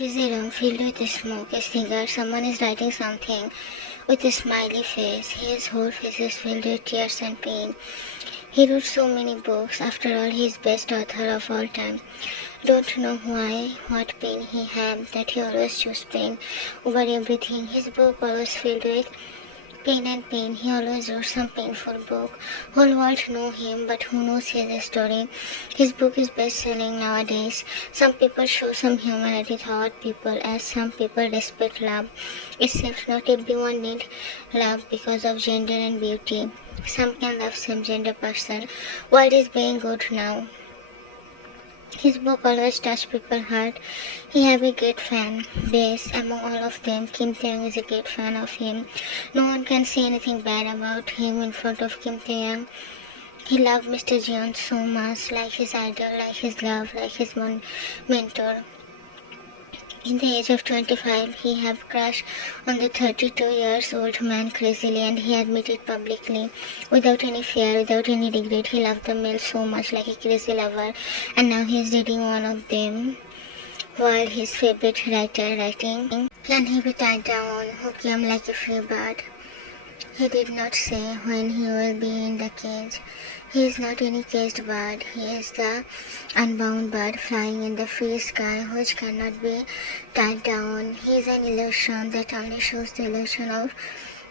busy room filled with smoke, a cigar, someone is writing something with a smiley face. His whole face is filled with tears and pain. He wrote so many books. After all, he is best author of all time. Don't know why, what pain he had, that he always chose pain over everything. His book always filled with pain and pain. He always wrote some painful book. Whole world know him, but who knows his story? His book is best-selling nowadays. Some people show some humanity toward people, as some people respect love. Except not everyone need love because of gender and beauty. Some can love same gender person. World is being good now. His book always touched people's heart. He have a great fan base. Among all of them, Kim Taehyung is a great fan of him. No one can say anything bad about him in front of Kim Taehyung. He loved Mr. Jeon so much, like his idol, like his love, like his mentor. In the age of 25, he had crushed on the 32-year-old man crazily, and he admitted publicly, without any fear, without any regret. He loved the male so much, like a crazy lover, and now he is dating one of them, while his favorite writer writing. Can he be tied down, who came like a free bird? He did not say when he will be in the cage. He is not any caged bird. He is the unbound bird flying in the free sky, which cannot be tied down. He is an illusion that only shows the illusion of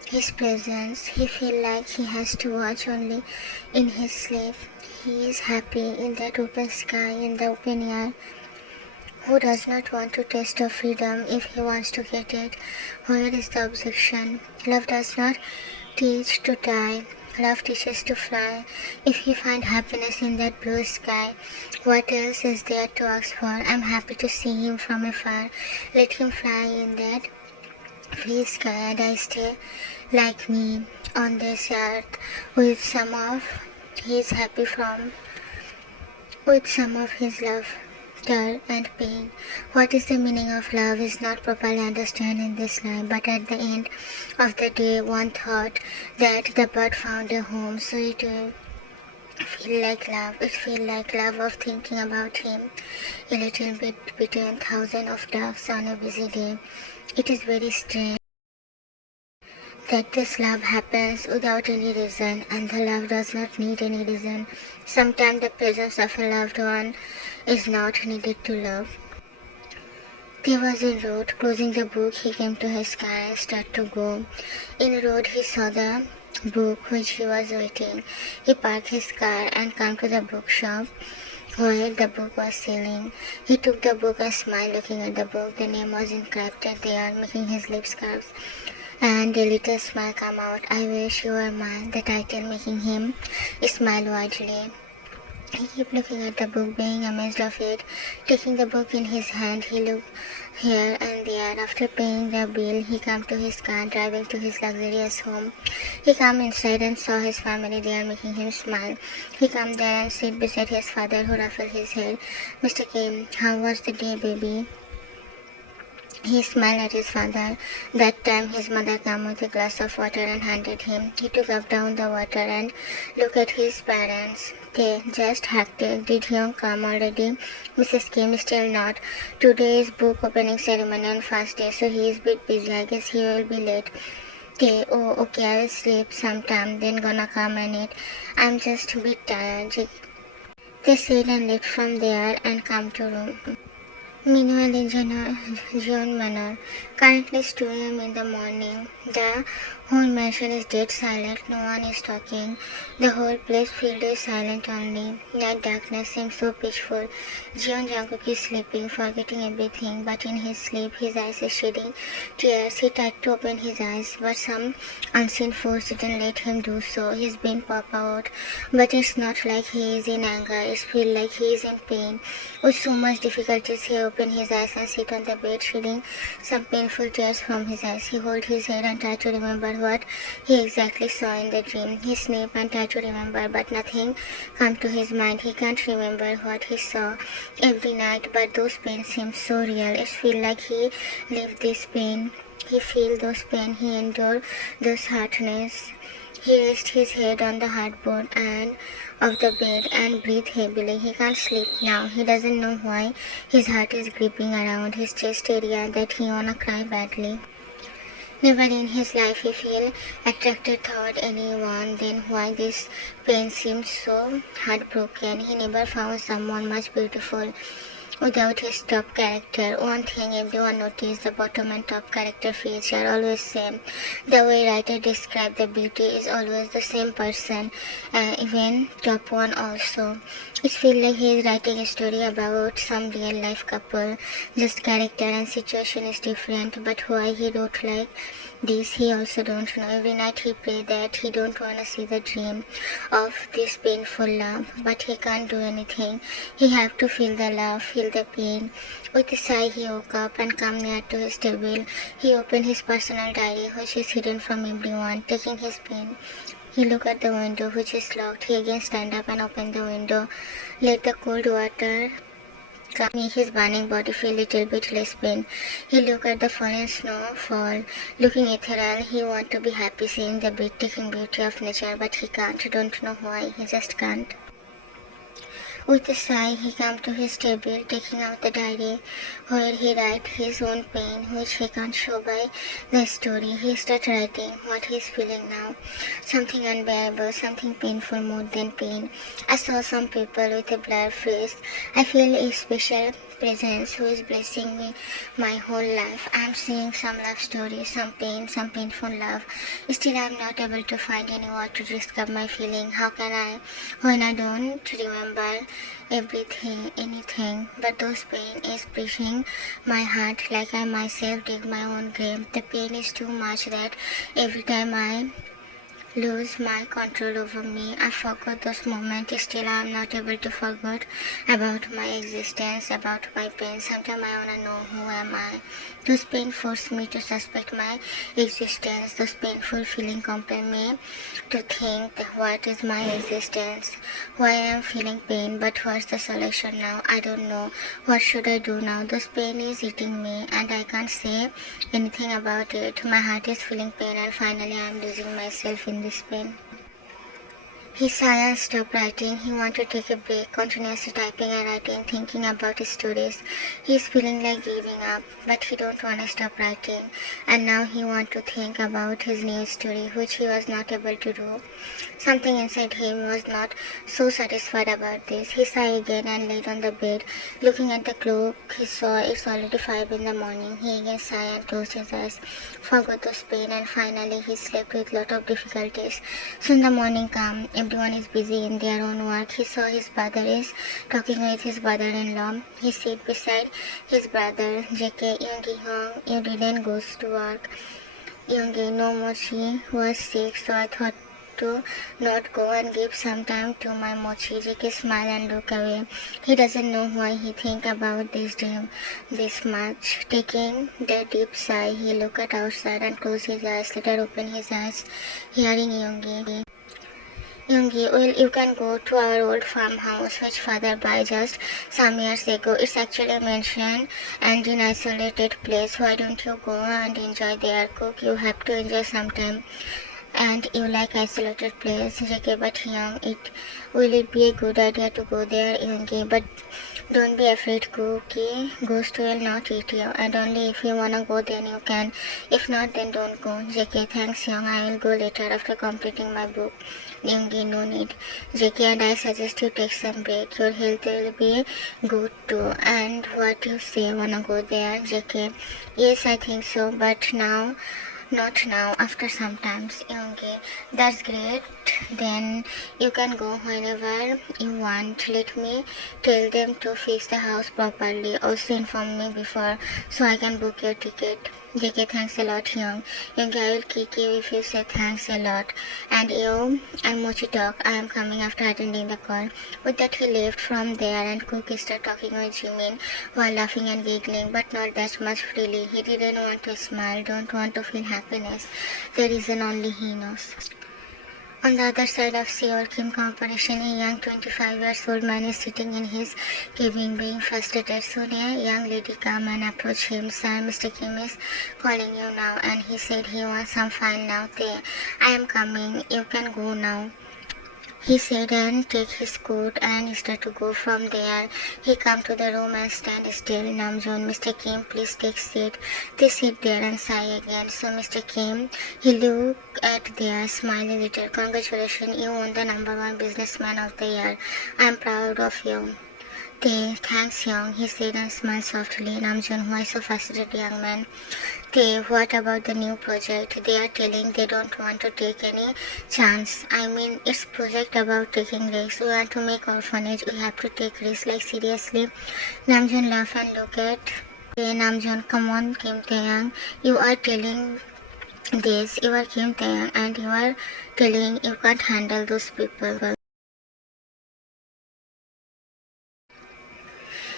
his presence. He feels like he has to watch only in his sleep. He is happy in that open sky, in the open air. Who does not want to taste of freedom if he wants to get it? Where is the objection? Love does not teach to die. Love teaches to fly. If he finds happiness in that blue sky, what else is there to ask for? I'm happy to see him from afar. Let him fly in that free sky, and I stay like me on this earth with some of his happy from, with some of his love and pain. What is the meaning of love is not properly understood in this life, but at the end of the day, one thought that the bird found a home, so it will feel like love. It feels like love of thinking about him a little bit between thousands of ducks on a busy day. It is very strange that this love happens without any reason, and the love does not need any reason. Sometimes the presence of a loved one is not needed to love. He was in road. Closing the book, he came to his car and started to go. In road, he saw the book which he was waiting. He parked his car and came to the bookshop where the book was selling. He took the book and smiled looking at the book. The name was engraved there, making his lips curve. And a little smile came out. I wish you were mine, the title making him smile widely. He kept looking at the book, being amazed of it. Taking the book in his hand, he looked here and there. After paying the bill, he came to his car, driving to his luxurious home. He came inside and saw his family there, making him smile. He came there and sat beside his father, who ruffled his hair. Mr. Kim, how was the day, baby? He smiled at his father. That time his mother came with a glass of water and handed him. He took up down the water and looked at his parents. They just hectic. Did Hyung come already? Mrs. Kim, still not. Today is book opening ceremony on first day, so he is a bit busy. I guess he will be late. They, oh, okay, I will sleep sometime, then gonna come and eat. I'm just a bit tired. They said and left from there and come to room. Meanwhile, in Jeon Manor, currently 2 a.m. in the morning, the whole mansion is dead silent. No one is talking. The whole place filled with silence only. Night darkness seems so peaceful. Jeon Jungkook is sleeping, forgetting everything, but in his sleep, his eyes are shedding tears. He tried to open his eyes, but some unseen force didn't let him do so. His brain popped out, but it's not like he is in anger. It feels like he is in pain. With so much difficulty, he opened his eyes and sit on the bed, shedding some painful tears from his eyes. He held his head and tried to remember what he exactly saw in the dream. He slept and tried to remember, but nothing came to his mind. He can't remember what he saw every night, but those pains seem so real. It feels like he lived this pain. He felt those pain. He endured those hardness. He rests his head on the hardboard and of the bed and breathes heavily. He can't sleep now. He doesn't know why. His heart is gripping around his chest area that he wanna cry badly. Never in his life he feel attracted toward anyone, then why this pain seems so heartbroken. He never found someone much beautiful without his top character. One thing everyone noticed, the bottom and top character feature always same. The way writer describe the beauty is always the same person, even top one also. It feels like he is writing a story about some real life couple, just character and situation is different, but why he wrote like this he also don't know. Every night he pray that he don't wanna see the dream of this painful love, but he can't do anything. He have to feel the love, feel the pain. With a sigh he woke up and come near to his table. He opened his personal diary which is hidden from everyone. Taking his pen, he looked at the window which is locked. He again stand up and open the window. Let the cold water make his burning body feel a little bit less pain. He looked at the fallen snow fall, looking ethereal. He want to be happy seeing the breathtaking beauty of nature, but he can't. Don't know why. He just can't. With a sigh, he came to his table, taking out the diary where he write his own pain, which he can't show by the story. He started writing what he is feeling now. Something unbearable, something painful more than pain. I saw some people with a blurred face. I feel a special presence who is blessing me my whole life. I am seeing some love stories, some pain, some painful love. Still I am not able to find any word to describe my feeling. How can I when I don't remember everything, anything? But those pain is pushing my heart like I myself dig my own grave. The pain is too much that every time I lose my control over me. I forgot those moments. Still I am not able to forget about my existence, about my pain. Sometimes I wanna know who am I. Those pain force me to suspect my existence. Those painful feeling compel me to think that what is my existence. Why I am feeling pain, but what's the solution now? I don't know. What should I do now? This pain is eating me and I can't say anything about it. My heart is feeling pain and finally I am losing myself in this pain. He sighed and stopped writing. He wanted to take a break, continuously typing and writing, thinking about his stories. He is feeling like giving up, but he don't want to stop writing. And now he wants to think about his new story, which he was not able to do. Something inside him was not so satisfied about this. He sighed again and laid on the bed. Looking at the clock, he saw it's already 5 in the morning. He again sighed and closed his eyes, forgot those pain, and finally he slept with lot of difficulties. Soon the morning came. Everyone is busy in their own work. He saw his brother is talking with his brother-in-law. He sat beside his brother. JK, Taehyung, you didn't go to work. Yoongi, no, Mochi was sick, so I thought to not go and give some time to my Mochi. JK smiled and looked away. He doesn't know why he think about this dream this much. Taking the deep sigh, he looked at outside and closed his eyes, later opened his eyes, hearing Yoongi. Yoongi, well, you can go to our old farmhouse which father bought just some years ago. It's actually a mansion and an isolated place. Why don't you go and enjoy there? Cook, you have to enjoy sometime. And you like isolated place, JK, but Young, will it be a good idea to go there, Yoongi? But don't be afraid, Cookie. Ghost will not eat you, and only if you wanna go then you can. If not, then don't go. JK, thanks Young, I will go later after completing my book. Yoongi, no need. JK, and I suggest you take some break. Your health will be good too. And what you say, wanna go there, JK? Yes, I think so, but now. Not now, after some times. Yoongi, that's great. Then you can go whenever you want. Let me tell them to fix the house properly. Also inform me before so I can book your ticket. JK, thanks a lot, Young. Yoongi, I will kick you if you say thanks a lot. And you and Mochi talk. I am coming after attending the call. With that, he left from there and Cook started talking with Jimin while laughing and giggling, but not that much freely. He didn't want to smile, don't want to feel happiness. The reason only he knows. On the other side of Seoul Kim Corporation, a young 25 years old man is sitting in his cabin being frustrated. Soon a young lady come and approach him. Sir, Mr. Kim is calling you now, and he said he wants some file now. I am coming. You can go now, he said, and take his coat and start to go. From there, he come to the room and stand still. Namjoon, Mr. Kim, please take seat. They sit there and sigh again. So Mr. Kim, he look at their smile a little. Congratulations, you won the #1 businessman of the year. I am proud of you. Thanks, Young, he said and smiled softly. Namjoon, who is so fascinated young man. What about the new project? They are telling they don't want to take any chance. I mean, it's project about taking risks. We want to make orphanage. We have to take risks. Like seriously? Namjoon laugh and look at Namjoon. Come on, Kim Taehyung. You are telling this. You are Kim Taehyung and you are telling you can't handle those people.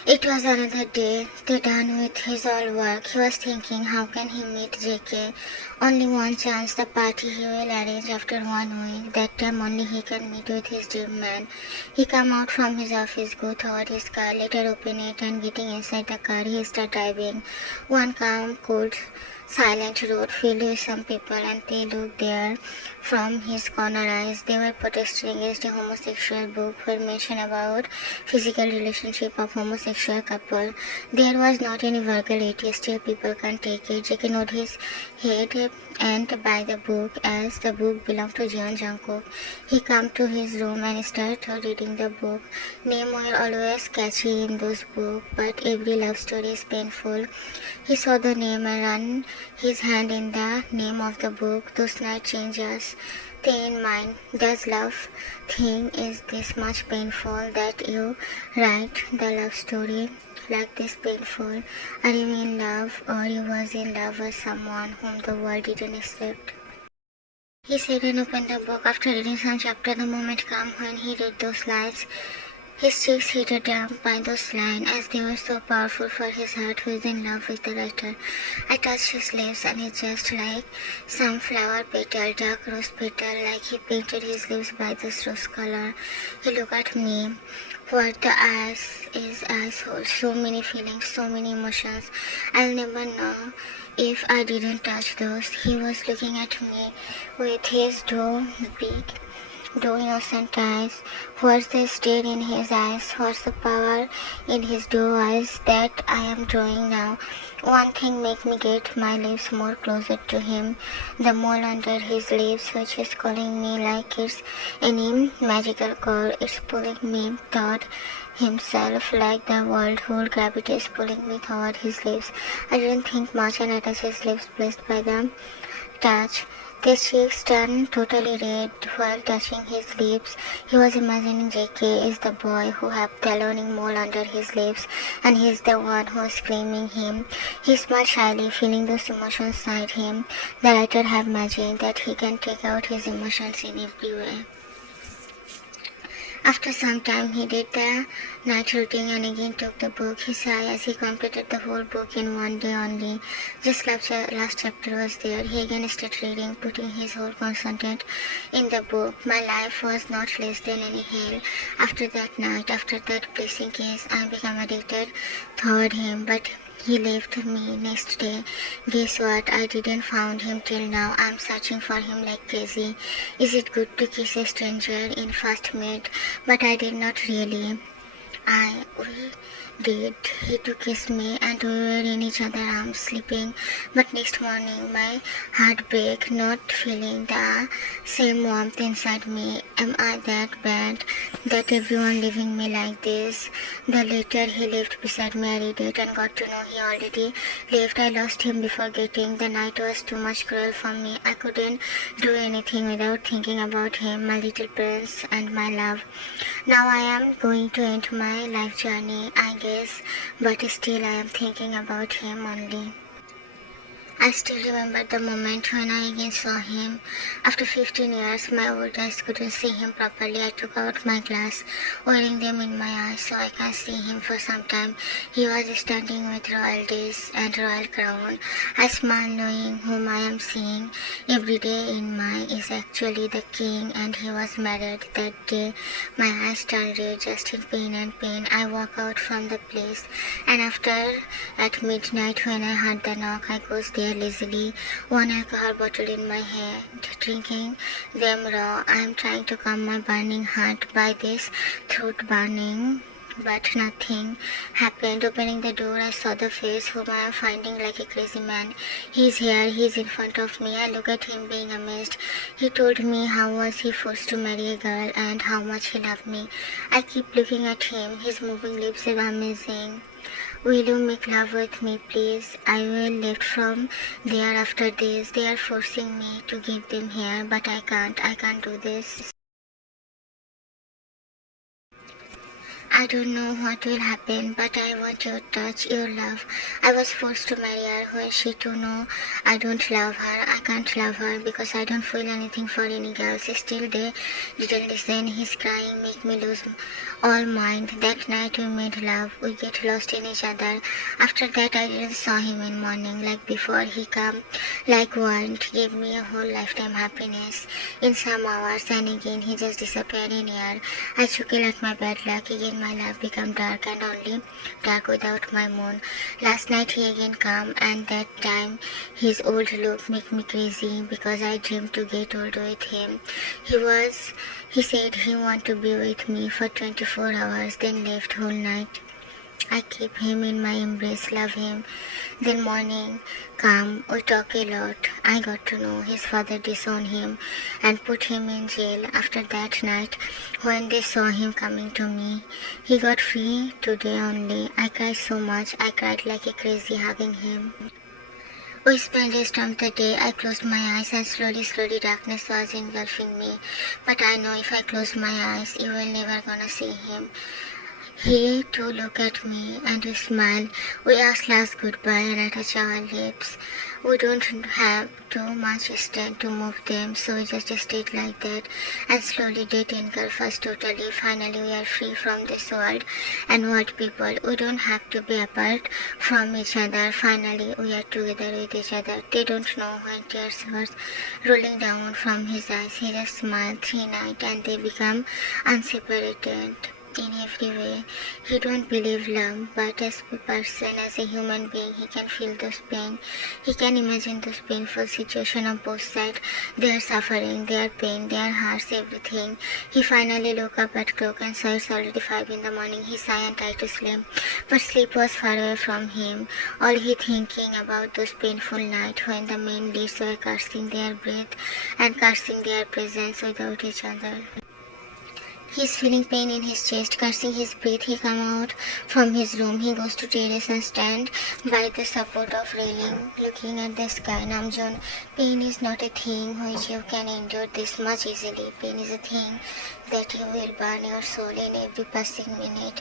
It was another day. They done with his all work. He was thinking, how can he meet JK? Only one chance, the party he will arrange after 1 week. That time only he can meet with his dream man. He come out from his office, go toward his car, later open it, and getting inside the car, he start driving. One calm, cold, silent road filled with some people, and they looked there from his corner eyes. They were protesting against a homosexual book where mention about physical relationship of homosexual couple. There was not any vulgarity, still people can take it. JK nodded his head and buy the book as the book belonged to Jeon Jungkook. He come to his room and started reading the book. Names were always catchy in those books, but every love story is painful. He saw the name and ran his hand in the name of the book. Those night changes. Stay in mind, does love thing is this much painful that you write the love story like this painful? Are you in love or you was in love with someone whom the world didn't accept? He said and opened the book. After reading some chapter, the moment came when he read those lines. His cheeks heated down by those lines as they were so powerful for his heart who is in love with the writer. I touched his lips and it's just like some flower petal, dark rose petal, like he painted his lips by this rose color. He looked at me. What the eyes is eyes hold so many feelings, so many emotions. I'll never know if I didn't touch those. He was looking at me with his big innocent eyes. What's the stare in his eyes? What's the power in his eyes that I am drawing now? One thing make me get my lips more closer to him. The mole under his lips, which is calling me like it's any magical call. It's pulling me toward himself like the world gravity is pulling me toward his lips. I didn't think much and I touched his lips, blessed by the touch. Their cheeks turned totally red while touching his lips. He was imagining JK is the boy who had the learning mole under his lips, and he is the one who is claiming him. He smiled shyly, feeling those emotions inside him. The writer had magic that he can take out his emotions in every way. After some time, he did the night routine and again took the book. He sighed as he completed the whole book in 1 day only. Just last chapter was there. He again started reading, putting his whole concentration in the book. My life was not less than any hell. After that night, after that blessing kiss, I became addicted toward him. But he left me next day. Guess what? I didn't find him till now. I'm searching for him like crazy. Is it good to kiss a stranger in first meet? But I did not really. We did. He took kiss me and we were in each other's arms sleeping. But next morning my heart broke, not feeling the same warmth inside me. Am I that bad that everyone leaving me like this? The letter he left beside me, I read it and got to know he already left. I lost him before getting. The night was too much cruel for me. I couldn't do anything without thinking about him, my little prince and my love. Now I am going to end my life journey, I guess, but still I am thinking about him only. I still remember the moment when I again saw him. After 15 years, my old eyes couldn't see him properly. I took out my glass, wearing them in my eyes so I can see him for some time. He was standing with royalties and royal crown. I smiled knowing whom I am seeing every day in my is actually the king, and he was married that day. My eyes turned red just in pain and pain. I walk out from the place, and after at midnight when I heard the knock, I goes there lazily, one alcohol bottle in my hand, drinking them raw. I am trying to calm my burning heart by this throat burning, but nothing happened. Opening the door, I saw the face whom I am finding like a crazy man. He's here, he's in front of me. I look at him being amazed. He told me how was he forced to marry a girl and how much he loved me. I keep looking at him. His moving lips are amazing. Will you make love with me, please? I will left from there after this. They are forcing me to give them here, but I can't do this. I don't know what will happen, but I want your touch, your love. I was forced to marry her when she too know I don't love her. I can't love her because I don't feel anything for any girls. Still they didn't listen. He's crying, make me lose all mind. That night we made love. We get lost in each other. After that I didn't saw him in morning like before. He come like want, gave me a whole lifetime happiness in some hours, and again he just disappeared in air. I chuckle at my bad luck. Again my life become dark and only dark without my moon. Last night he again come, and that time his old look make me crazy because I dreamed to get old with him. He said he want to be with me for 24 hours, then left whole night. I keep him in my embrace, love him. Then morning come, we talk a lot. I got to know his father disowned him and put him in jail. After that night, when they saw him coming to me, he got free today only. I cried so much, I cried like a crazy hugging him. We spent the rest of the day. I closed my eyes and slowly darkness was engulfing me. But I know if I close my eyes, you will never gonna see him. He too looked at me and we smiled. We asked last goodbye and I touched our lips. We don't have too much strength to move them, so we just stayed like that. And slowly death engulfed us totally. Finally we are free from this world and world people. We don't have to be apart from each other. Finally we are together with each other. They don't know when tears were rolling down from his eyes. He just smiled 3 nights and they become unseparated in every way. He don't believe love, but as a person, as a human being, he can feel those pain. He can imagine those painful situation of both sides, their suffering, their pain, their hearts, everything. He finally looked up at clock and saw it's already 5 in the morning. He sighed and tried to sleep, but sleep was far away from him. All he thinking about those painful nights when the main leads were cursing their breath and cursing their presence without each other. He's feeling pain in his chest, cursing his breath. He comes out from his room. He goes to terrace and stand by the support of railing, looking at the sky. Namjoon, pain is not a thing which you can endure this much easily. Pain is a thing that you will burn your soul in every passing minute.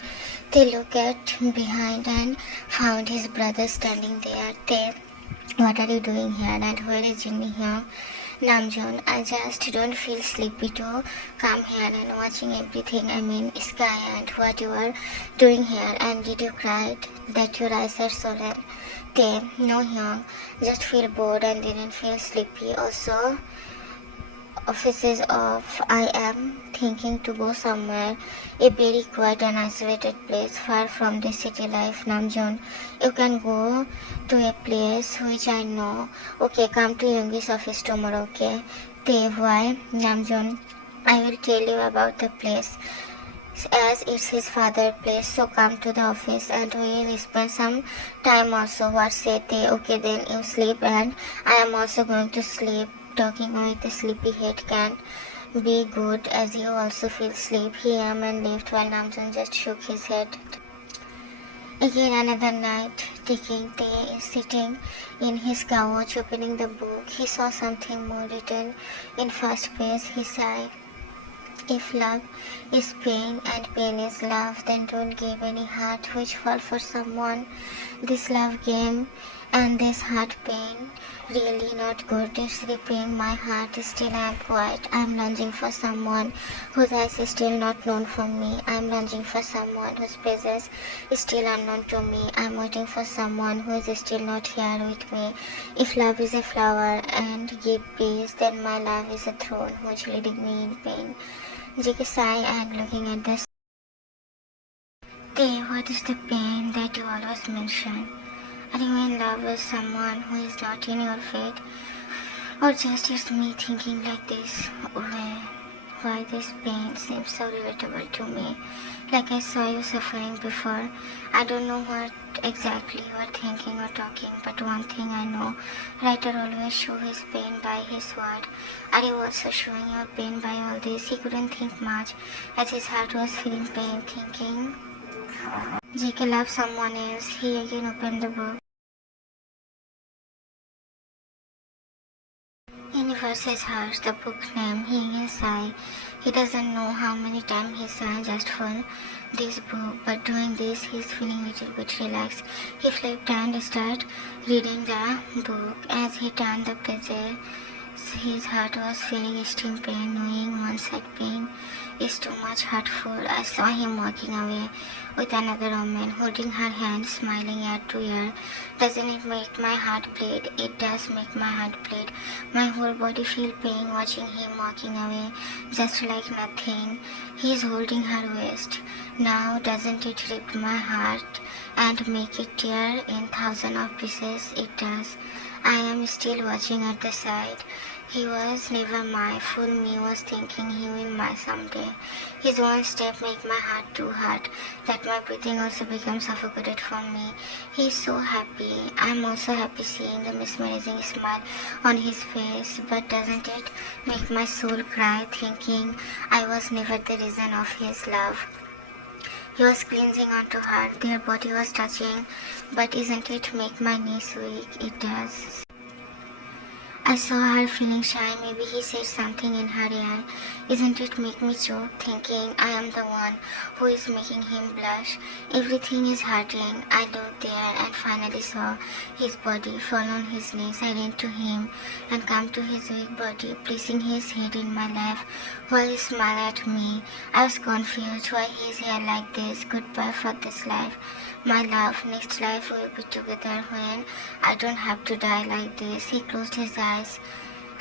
They look at behind and found his brother standing there. What are you doing here and where is Taehyung? Namjoon, I just don't feel sleepy to come here and watching everything. I mean, sky and what you are doing here. And did you cry that your eyes are so red? No Hyung, just feel bored and didn't feel sleepy. Also, offices off. I am thinking to go somewhere, a very quiet and isolated place far from the city life. Namjoon, you can go to a place which I know. Okay, come to Youngi's office tomorrow, okay? Why? Namjoon, I will tell you about the place as it's his father's place, so come to the office and we will spend some time also. What say they? Okay, then you sleep and I am also going to sleep. Talking with a sleepy head can be good as you also feel sleep. He and left while Namjoon just shook his head. Again another night, taking tea, sitting in his couch, opening the book. He saw something more written in first page. He sighed. If love is pain and pain is love, then don't give any heart which fall for someone. This love game And this heart pain, really not good. It's ripping my heart. Still I am quiet. I am longing for someone whose eyes is still not known for me. I am longing for someone whose presence is still unknown to me. I am waiting for someone who is still not here with me. If love is a flower and give peace, then my love is a throne which leading me in pain. JK sigh and looking at the day. What is the pain that you always mention? Are you in love with someone who is not in your fate? Or just it's me thinking like this? Why this pain seems so relatable to me? Like I saw you suffering before. I don't know what exactly you are thinking or talking, but one thing I know, writer always show his pain by his word. Are you also showing your pain by all this? He couldn't think much as his heart was feeling pain, thinking JK loves someone else. He again opened the book. Universe is hers, the book name. He again sighed. He doesn't know how many times he sighed just for this book, but doing this he's feeling a little bit relaxed. He flipped and started reading the book. As he turned the pages, his heart was feeling extreme pain, knowing one side pain is too much hurtful. I saw him walking away with another woman, holding her hand, smiling ear to ear. Doesn't it make my heart bleed? It does make my heart bleed. My whole body feel pain watching him walking away, just like nothing. He's holding her waist. Now doesn't it rip my heart and make it tear in thousands of pieces? It does. I am still watching at the side. He was never my fool. Me was thinking he will my someday. His one step make my heart too hard, that my breathing also becomes suffocated for me. He is so happy. I am also happy seeing the mesmerizing smile on his face. But doesn't it make my soul cry, thinking I was never the reason of his love? He was clinging onto her. Their body was touching. But isn't it make my knees weak? It does. I saw her feeling shy. Maybe he said something in her ear. Isn't it make me choke, thinking I am the one who is making him blush? Everything is hurting. I looked there and finally saw his body fall on his knees. I ran to him and come to his weak body, placing his head in my lap while he smiled at me. I was confused why he is here like this. Goodbye for this life. My love, next life we'll be together when I don't have to die like this. He closed his eyes,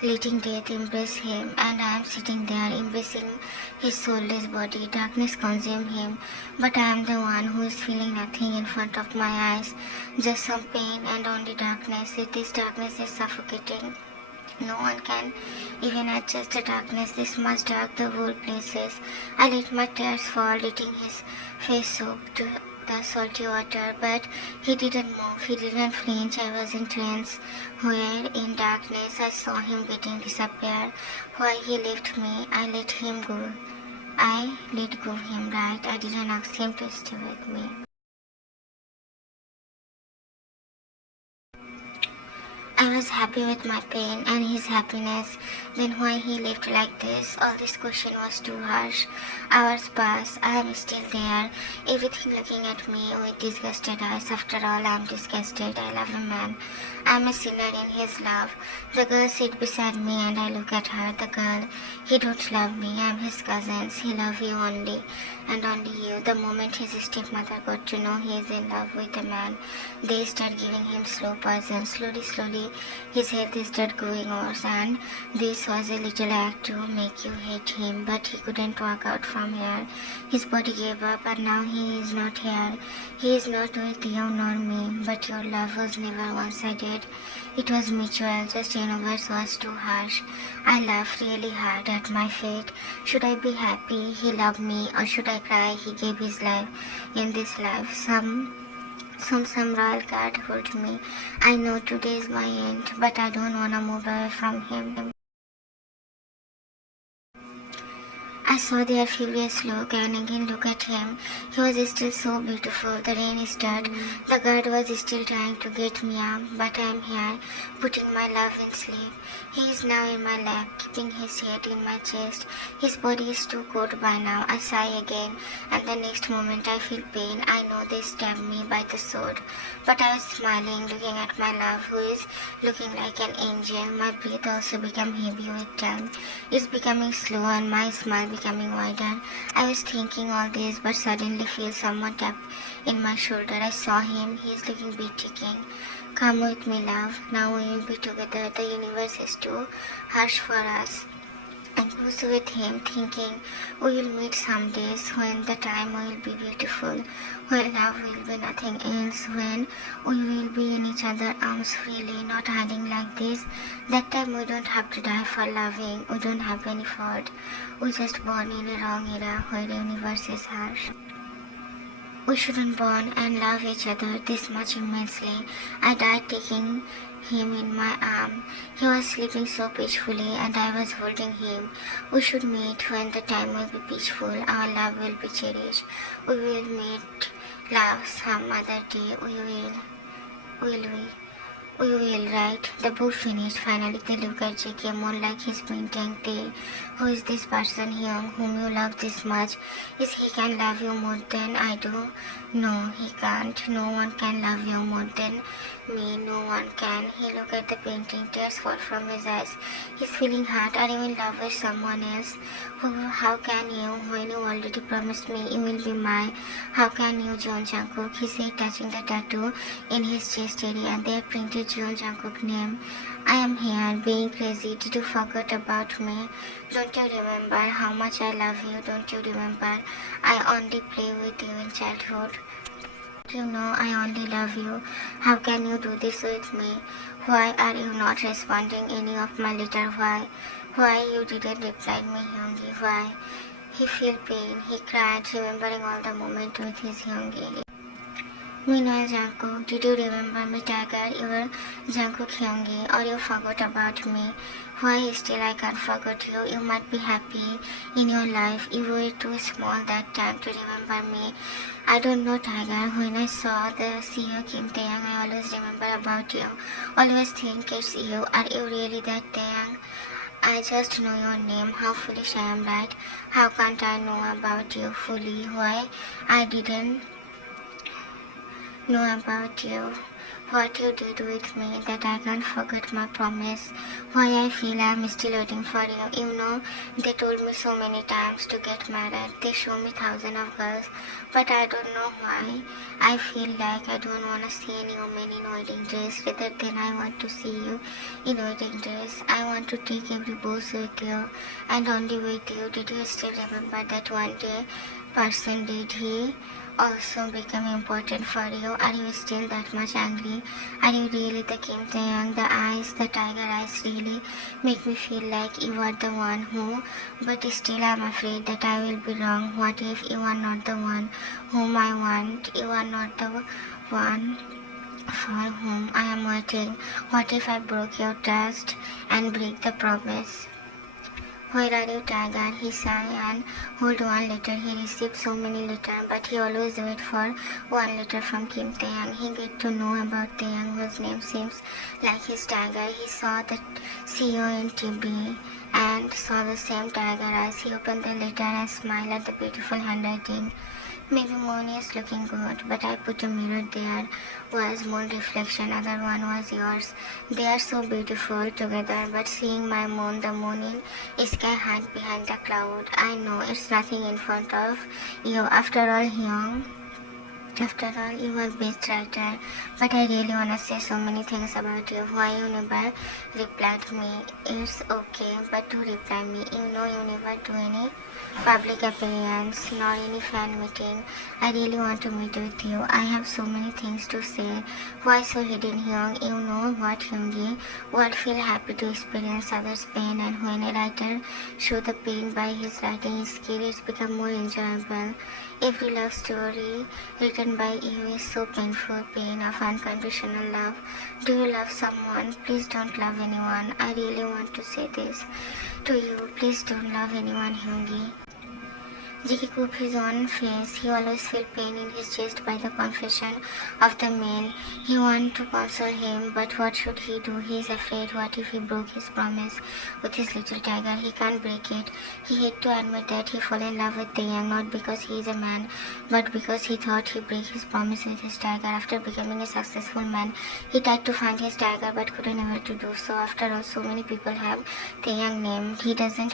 letting death embrace him, and I am sitting there embracing his soulless body. Darkness consumed him, but I am the one who is feeling nothing in front of my eyes, just some pain and only darkness. This darkness is suffocating. No one can even adjust the darkness. This much dark the whole place is. I let my tears fall, letting his face soak to the salty water, but he didn't move, he didn't flinch. I was in trance, where in darkness I saw him getting disappear. Why he left me, I let him go. I let go him, right? I didn't ask him to stay with me. I was happy with my pain and his happiness. Then why he left like this? All this question was too harsh. Hours passed. I am still there. Everything looking at me with disgusted eyes. After all, I am disgusted. I love a man. I am a sinner in his love. The girl sits beside me and I look at her. The girl, he don't love me. I am his cousins. He loves you only and only you. The moment his stepmother got to know he is in love with a man, they start giving him slow poison. Slowly, his health started growing worse, and this was a little act to make you hate him. But he couldn't walk out from here. His body gave up, and now he is not here. He is not with you nor me. But your love was never one-sided. It was mutual. Just universe was too harsh. I laughed really hard at my fate. Should I be happy he loved me, or should I cry he gave his life in this life? Some royal card hold me. I know today is my end, but I don't wanna move away from him. I saw their furious look and again look at him. He was still so beautiful. The rain started. The guard was still trying to get me up, but I am here, putting my love in sleep. He is now in my lap, keeping his head in my chest. His body is too cold by now. I sigh again, and the next moment I feel pain. I know they stabbed me by the sword. But I was smiling, looking at my love, who is looking like an angel. My breath also became heavy with time. It's becoming slow and my smile becoming wider. I was thinking all this, but suddenly feel someone tap in my shoulder. I saw him. He is looking breathtaking. Come with me, love. Now we will be together. The universe is too harsh for us. I goes with him, thinking we will meet some days when the time will be beautiful, when love will be nothing else, when we will be in each other's arms freely, not hiding like this. That time we don't have to die for loving, we don't have any fault. We just born in a wrong era where the universe is harsh. We shouldn't bond and love each other this much immensely. I died taking him in my arm. He was sleeping so peacefully and I was holding him. We should meet when the time will be peaceful. Our love will be cherished. We will meet love some other day. Will we? We will, right? The book finished. Finally, the Lukerji came on like his painting. Who is this person here whom you love this much? Is he can love you more than I do? No, he can't. No one can love you more than me. No one can. He looked at the painting. Tears fall from his eyes. He's feeling hurt. Are you in love with someone else? How can you, when you already promised me you will be mine? How can you, John Jungkook? He said, touching the tattoo in his chest area. They printed John Jungkook name. I am here, being crazy. Did you forget about me? Don't you remember how much I love you? Don't you remember? I only play with you in childhood. You know I only love you. How can you do this with me? Why are you not responding any of my letter? Why? Why you didn't reply me, Hyungi? Why? He feel pain. He cried, remembering all the moment with his Hyungi. Meanwhile, Jungkook, did you remember me, Tiger? You were Jungkook Hyungi, or you forgot about me? Why still I can't forget you? You might be happy in your life. You were too small that time to remember me. I don't know, Tiger. When I saw the CEO Kim Taehyung, I always remember about you. Always think it's you. Are you really that Taehyung? I just know your name. How foolish I am, right? How can't I know about you fully? Why I didn't know about you, what you did with me, that I can't forget my promise, why I feel I'm still waiting for you. You know, they told me so many times to get married. They show me thousands of girls, but I don't know why. I feel like I don't want to see any woman in wedding dress rather than I want to see you in wedding dress. I want to take every boss with you and only with you. Did you still remember that one day person did he also become important for you? Are you still that much angry? Are you really the Kim Taehyung? The eyes, the tiger eyes really make me feel like you are the one who, but still I'm afraid that I will be wrong. What if you are not the one whom I want? You are not the one for whom I am waiting. What if I broke your trust and break the promise? Where are you, Tiger? He sighed and hold one letter. He received so many letters, but he always wait for one letter from Kim Taehyung. He get to know about Taehyung, whose name seems like his tiger. He saw the CEO in TV and saw the same tiger eyes. He opened the letter and smiled at the beautiful handwriting. Maybe moon is looking good, but I put a mirror there. Was moon reflection, other one was yours. They are so beautiful together, but seeing my moon, the moon in sky high behind the cloud. I know it's nothing in front of you. After all, Hyung, after all, you were best writer, but I really wanna say so many things about you. Why you never replied me? It's okay, but do reply me. You know you never do any public appearance nor any fan meeting. I really want to meet with you. I have so many things to say. Why so hidden, Hyung? You know what, Hyungi? Would feel happy to experience others' pain, and when a writer show the pain by his writing skill, it's become more enjoyable. Every love story written by you is so painful, pain of unconditional love. Do you love someone? Please don't love anyone. I really want to say this to you. Please don't love anyone, Hyungi. Jackie cooked his own face. He always felt pain in his chest by the confession of the man. He wanted to console him, but what should he do? He is afraid. What if he broke his promise with his little tiger? He can't break it. He had to admit that he fell in love with Taehyung, not because he is a man, but because he thought he break his promise with his tiger. After becoming a successful man, he tried to find his tiger but couldn't able to do so. After all, so many people have Taehyung named. He doesn't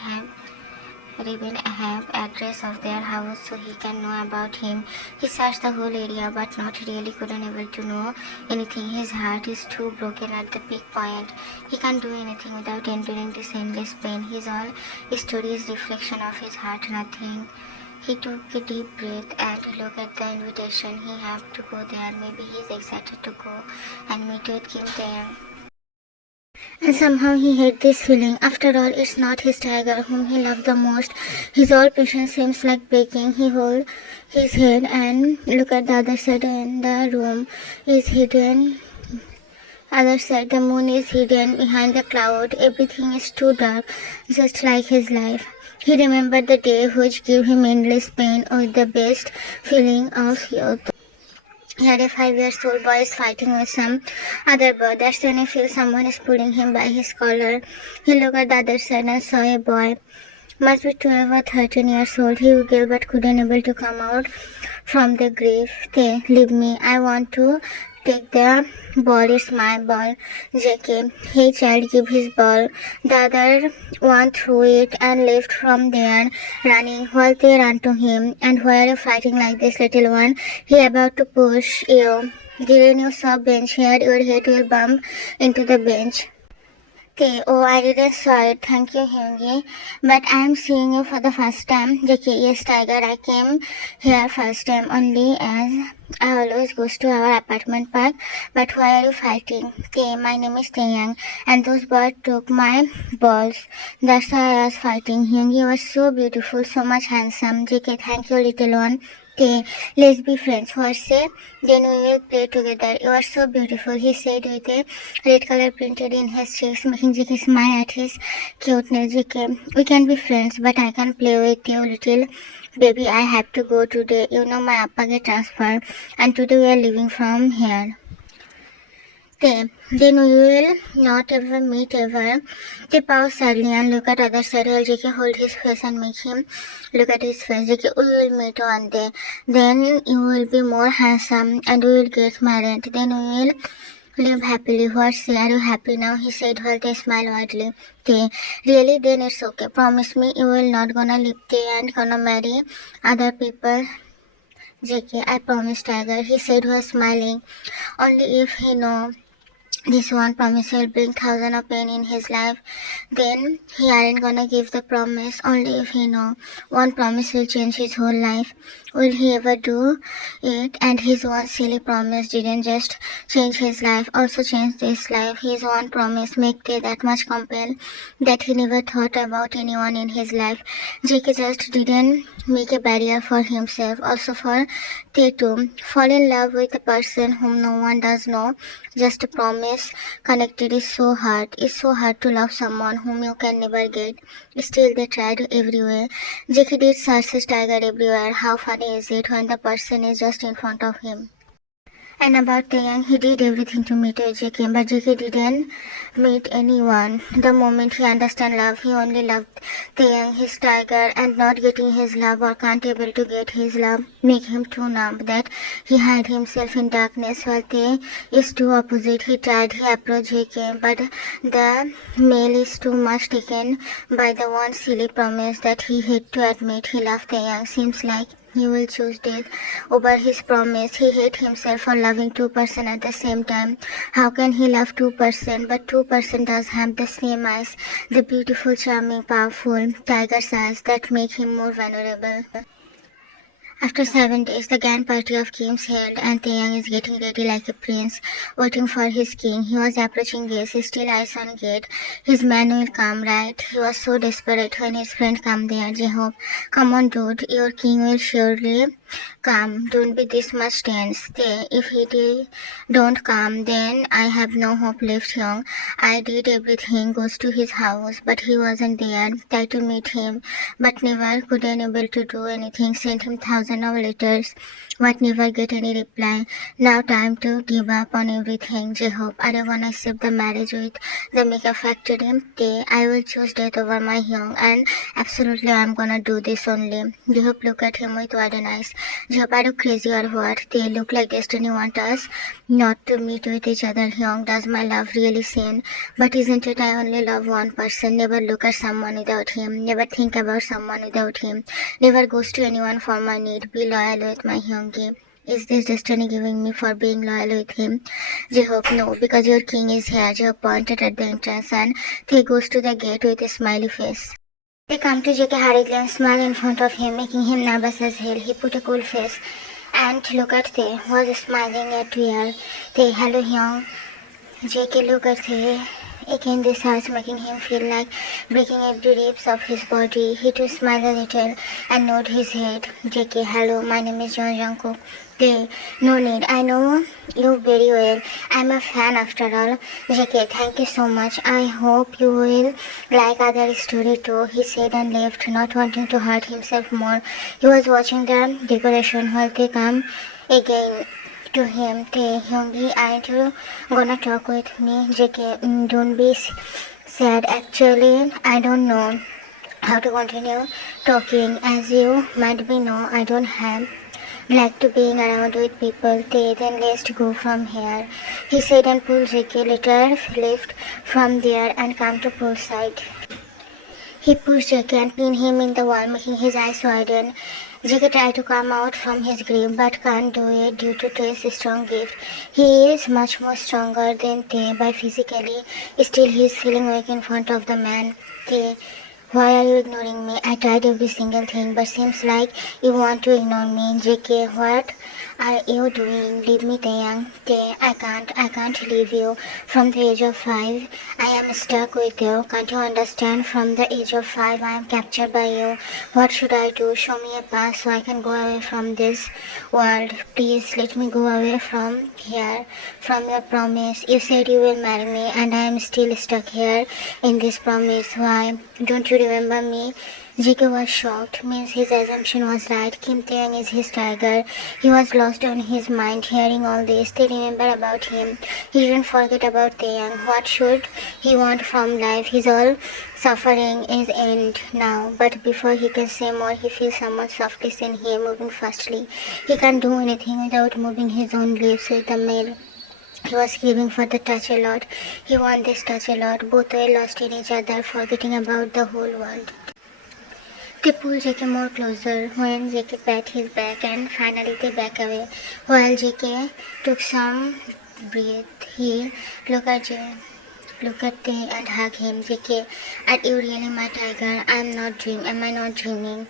even have address of their house so he can know about him. He searched the whole area but not really couldn't able to know anything. His heart is too broken at the peak point. He can't do anything without enduring this endless pain. His all story is reflection of his heart, nothing. He took a deep breath and looked at the invitation. He had to go there. Maybe he's excited to go and meet with Kim Taehyung. And somehow he hates this feeling. After all, it's not his tiger whom he loved the most. His all patience seems like breaking. He holds his head and look at the other side, and the room is hidden. Other side, the moon is hidden behind the cloud. Everything is too dark, just like his life. He remembered the day which gave him endless pain with the best feeling of youth. He had a 5-year-old boy is fighting with some other boy. That's when he feels someone is pulling him by his collar. He looked at the other side and saw a boy. Must be 12 or 13 years old. He giggled but couldn't able to come out from the grave. They leave me. I want to take the ball. It's my ball. JK. Hey child, give his ball. The other one threw it and left from there, running while they ran to him. And why are you fighting like this, little one? He about to push you. Didn't you saw bench here? Your head will bump into the bench. Okay, oh, I didn't saw it. Thank you, Hyungi. But I am seeing you for the first time. JK, yes, Tiger, I came here first time only as I always goes to our apartment park. But why are you fighting? Okay, my name is Taehyung, and those boys took my balls. That's why I was fighting. Hyungi was so beautiful, so much handsome. JK, thank you, little one. Okay, let's be friends. What say? Then we will play together. You are so beautiful, he said with a red color printed in his cheeks, making JK smile at his cuteness. JK, we can be friends, but I can play with you, little baby. I have to go today. You know my appa get transferred, and today we are leaving from here. Then we will not ever meet ever. They pause sadly and look at other side while JK hold his face and make him look at his face. JK, we will meet one day. Then you will be more handsome and we will get married. Then we will live happily. What say? Are you happy now? He said while they smiled widely. They really? Then it's okay. Promise me you will not gonna live there and gonna marry other people. JK, I promise, Tiger. He said while smiling. Only if he know. This one promise will bring thousands of pain in his life. Then he aren't gonna give the promise. Only if he know one promise will change his whole life. Will he ever do it? And his one silly promise didn't just change his life, also changed his life. His one promise made Tay that much compelled that he never thought about anyone in his life. JK just didn't make a barrier for himself, also for Tay to fall in love with a person whom no one does know. Just a promise connected is so hard. It's so hard to love someone whom you can never get. Still they tried everywhere. JK did search his tiger everywhere. How funny is it when the person is just in front of him? And about Taehyung, he did everything to meet JK, but JK didn't meet anyone. The moment he understood love, he only loved Taehyung, his tiger, and not getting his love or can't able to get his love make him too numb that he hid himself in darkness. While Tae is too opposite. He tried, he approached JK, but the male is too much taken by the one silly promise that he had to admit he loved Taehyung. Seems like he will choose death over his promise. He hates himself for loving two persons at the same time. How can he love two persons? But two persons does have the same eyes, the beautiful, charming, powerful tiger's eyes that make him more vulnerable. After 7 days, the grand party of Kim's held and Taehyung is getting ready like a prince, waiting for his king. He was approaching gates, still eyes on gate. His man will come, right? He was so desperate when his friend come there. Jae-hope, come on dude, your king will surely Calm, don't be this much tense. Stay. If don't calm, then I have no hope left, Hyung. I did everything, goes to his house, but he wasn't there. Tried to meet him, but never couldn't able to do anything. Sent him thousands of letters, but never get any reply. Now time to give up on everything. J-Hope, I don't wanna accept the marriage with the makeup factory. I will choose death over my Hyung, and absolutely I'm gonna do this only. J-Hope, look at him with wide eyes. J-Hope, are you crazy or what? They look like destiny want us not to meet with each other. Hyung, does my love really sin? But isn't it I only love one person? Never look at someone without him. Never think about someone without him. Never goes to anyone for my need. Be loyal with my Hyungi. Is this destiny giving me for being loyal with him? J-Hope, no, because your king is here. J-Hope pointed at the entrance and he goes to the gate with a smiley face. They come to JK hurriedly and smile in front of him, making him nervous as hell. He put a cool face and look at Tae, was smiling at Weir. Tae, hello Hyung. JK look at Tae. Again this starts making him feel like breaking every ribs of his body. He too smiled a little and nodded his head. JK, hello, my name is Jungkook. Tae, no need, I know you very well. I'm a fan after all. JK, thank you so much. I hope you will like other story too, he said and left, not wanting to hurt himself more. He was watching the decoration while they come again to him. Taehyung, aren't you gonna talk with me? JK, don't be sad. Actually, I don't know how to continue talking. As you might be know, I don't have like to being around with people. Then let's go from here, he said and pulled JK later left from there and come to poolside. He pushed JK and pinned him in the wall, making his eyes widen. JK tried to come out from his grip but can't do it due to Tae's strong gift. He is much more stronger than Tae by physically. Still he is feeling weak in front of the man. Tae, why are you ignoring me? I tried every single thing, but seems like you want to ignore me. JK, what are you doing? Leave me, Taehyung. Tae, I can't leave you. From the age of 5, I am stuck with you. Can't you understand? From the age of 5, I am captured by you. What should I do? Show me a path so I can go away from this world. Please let me go away from here, from your promise. You said you will marry me, and I am still stuck here in this promise. Why? Don't you remember me? JK was shocked, means his assumption was right. Kim Taehyung is his tiger. He was lost on his mind hearing all this. They remember about him. He didn't forget about Taehyung. What should he want from life? His all suffering is end now. But before he can say more, he feels someone softly in him, moving fastly. He can't do anything without moving his own lips with the male. He was craving for the touch a lot. He wanted this touch a lot. Both were lost in each other, forgetting about the whole world. They pulled JK more closer when JK pat his back and finally they back away. While JK took some breath, he looked at Tae and hugged him. JK, are you really my tiger? Am I not dreaming?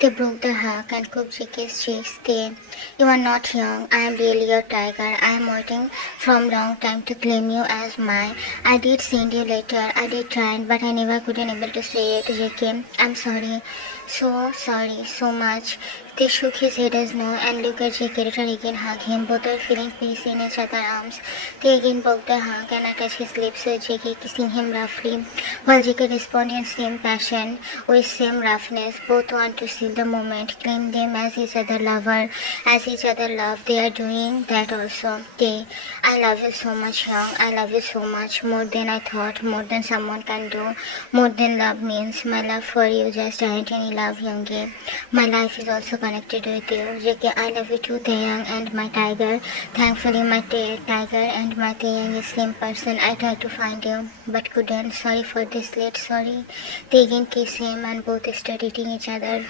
They broke the hug and cooked JK's cheeks. Tae, you are not young. I am really your tiger. I am waiting from long time to claim you as mine. I did send you letter. I did try, but I never couldn't able to say it. JK, I'm sorry. So sorry, so much. They shook his head as no and looked at JK later again hug him. Both were feeling peace in each other's arms. They again broke the hug and attached his lips with JK, kissing him roughly. While JK responded in same passion, with same roughness. Both want to seal the moment, claim them as each other lover, as each other love. They are doing that also. They, I love you so much, Young. I love you so much, more than I thought, more than someone can do, more than love means. My love for you just ain't any love, Youngie. My life is also connected with you. JK, I love you too, Taehyung and my tiger. Thankfully, my tiger and my Taehyung is same person. I tried to find you, but couldn't. Sorry for this late. Sorry. They again kiss him and both started eating each other.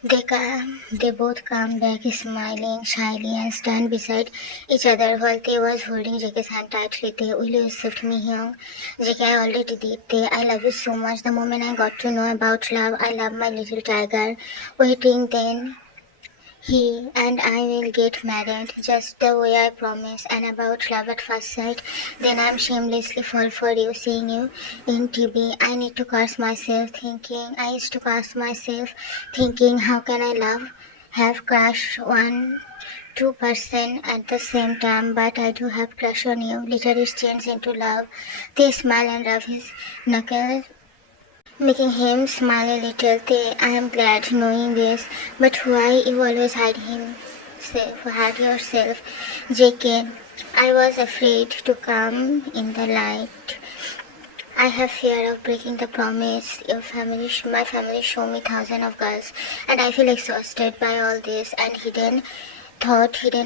They both come back smiling shyly and stand beside each other while Tae was holding JK's hand tightly. Tae, will you accept me here? JK, I already did. Tae, I love you so much. The moment I got to know about love, I love my little tiger. Waiting then. He and I will get married just the way I promised. And about love at first sight, then I'm shamelessly fall for you, seeing you in TV. I need to curse myself thinking, how can I love have crush on two person at the same time, but I do have crush on you. Later it changed into love. They smile and rub his knuckles, making him smile a little. I am glad knowing this, but why you always hide yourself? JK, I was afraid to come in the light. I have fear of breaking the promise. My family show me thousands of girls, and I feel exhausted by all this and hidden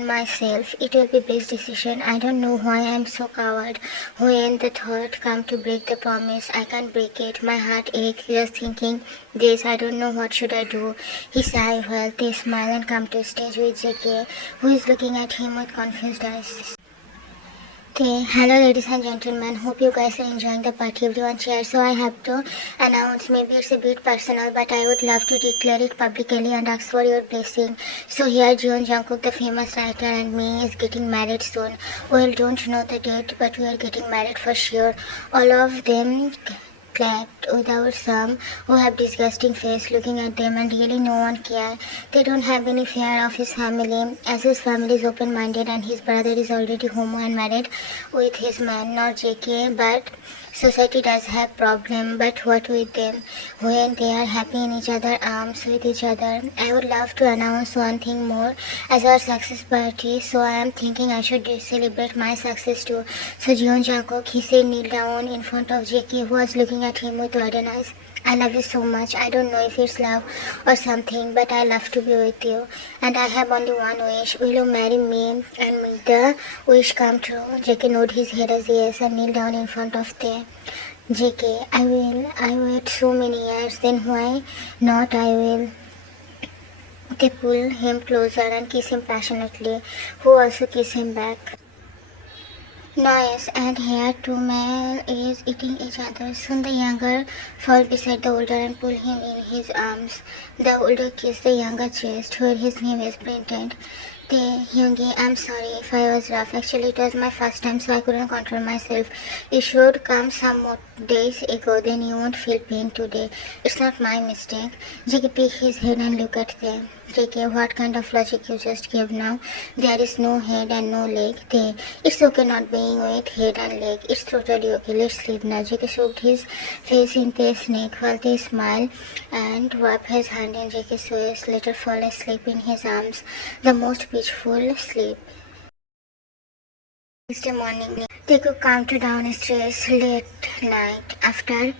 myself. It will be best decision. I don't know why I'm so coward. When the thought come to break the promise, I can't break it. My heart aches just thinking this. I don't know what should I do. He sigh well, they smile and come to stage with JK, who is looking at him with confused eyes. Okay, hello ladies and gentlemen, hope you guys are enjoying the party. Everyone cheers. So I have to announce, maybe it's a bit personal, but I would love to declare it publicly and ask for your blessing. So here Jeon Jungkook, the famous writer, and me is getting married soon. Well, don't know the date, but we are getting married for sure. All of them clapped without some who have disgusting face looking at them, and really no one care. They don't have any fear of his family, as his family is open-minded and his brother is already homo and married with his man, not JK, but society does have problem. But what with them when they are happy in each other arms with each other? I would love to announce one thing more as our success party, so I am thinking I should celebrate my success too. So Jeon Jungkook, he said kneel down in front of JK, who was looking at him with wide eyes. I love you so much. I don't know if it's love or something, but I love to be with you. And I have only one wish. Will you marry me and make the wish come true? JK nodded his head as yes and kneel down in front of the JK. I will. I wait so many years. Then why not? I will. They pull him closer and kiss him passionately, who also kiss him back. Nice, and here two men is eating each other. Soon the younger fall beside the older and pull him in his arms. The older kiss the younger chest where his name is printed. Taehyung, I'm sorry if I was rough. Actually, it was my first time, so I couldn't control myself. You should come some more days ago, then you won't feel pain today. It's not my mistake. JK pick his head and look at them. JK, what kind of logic you just gave now? There is no head and no leg. It's okay not being with head and leg. It's totally okay. Let's sleep now. JK soaked his face in their snake while they smile and wrap his hand in JK's waist, later fall asleep in his arms. The most peaceful sleep. Next morning, they could come to down stress late night. After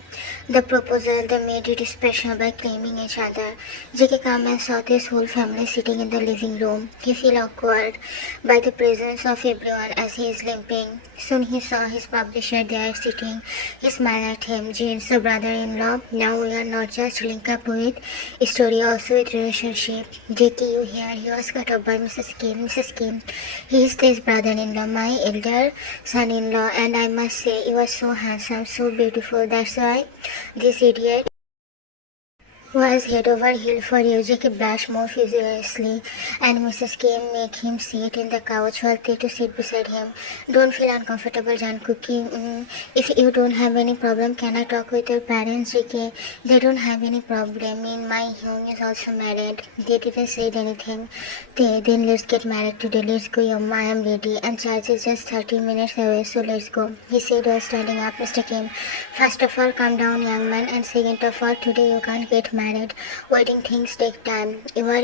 the proposal, they made it special by claiming each other. JK came and saw his whole family sitting in the living room. He felt awkward by the presence of everyone as he is limping. Soon he saw his publisher there sitting. He smiled at him. Jane's the brother-in-law. Now we are not just linked up with story, also with relationship. JK, you hear? He was cut off by Mrs. Kim. Mrs. Kim, he is his brother-in-law, my elder son-in-law, and I must say, you are so handsome, so beautiful. That's why this idiot was head over heel for you. JK blushed more furiously, and Mrs. Kim made him sit in the couch while they to sit beside him. Don't feel uncomfortable, Jungkook. If you don't have any problem, can I talk with your parents, JK? They don't have any problem. My Hyung is also married. They didn't say anything. Then let's get married today. Let's go, Yumma. I am ready. And church is just 30 minutes away, so let's go. He said while standing up. Mr. Kim, first of all, calm down, young man. And second of all, today you can't get married. Wedding things take time. You are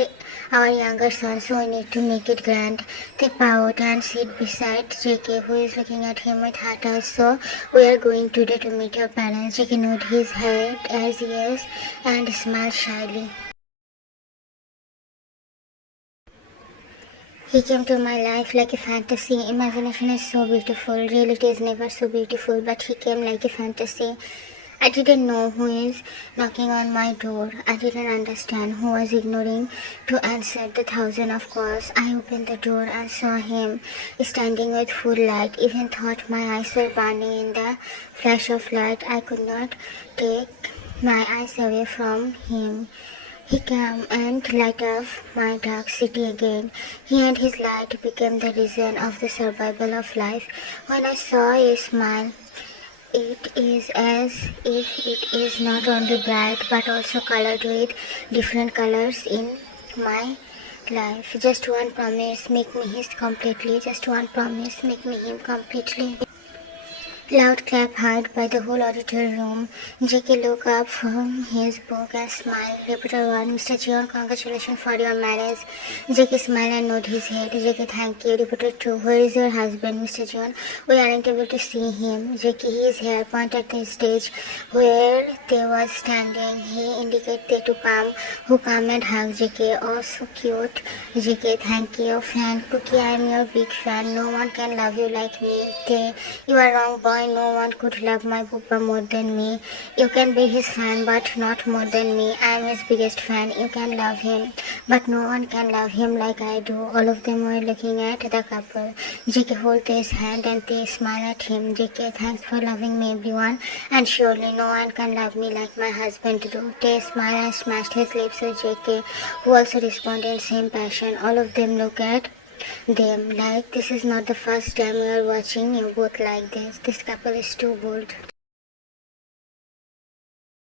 our younger son, so we need to make it grand. They pout and sit beside JK, who is looking at him with heart eyes. So we are going today to meet your parents. JK nodded his head as yes and smiled shyly. He came to my life like a fantasy. Imagination is so beautiful. Reality is never so beautiful, but he came like a fantasy. I didn't know who is knocking on my door. I didn't understand who was ignoring to answer the thousand of calls. I opened the door and saw him standing with full light. Even thought my eyes were burning in the flash of light. I could not take my eyes away from him. He came and lit up my dark city again. He and his light became the reason of the survival of life. When I saw a smile, it is as if it is not only bright but also colored with different colors in my perfect life. Just one promise, make me his completely. Just one promise, make me him completely. Loud clap heard by the whole auditorium room. JK looked up from his book and smiled. Repeated one, Mr. Jeon, congratulations for your marriage. JK smiled and nodded his head. JK, thank you. Repeated two, where is your husband, Mr. Jeon? We aren't able to see him. JK, he is here. Pointed at the stage where they was standing. He indicated they to come. Who come and hug JK. Oh, so cute. JK, thank you. Fan Cookie, I am your big fan. No one can love you like me. You are wrong, boy. No one could love my Poopa more than me. You can be his fan, but not more than me. I am his biggest fan. You can love him, but no one can love him like I do. All of them were looking at the couple. JK held his hand and they smiled at him. JK, thanks for loving me, everyone. And surely no one can love me like my husband do. Tay smiled and smashed his lips with JK, who also responded in same passion. All of them looked at them like, this is not the first time we are watching you both like this. This couple is too bold.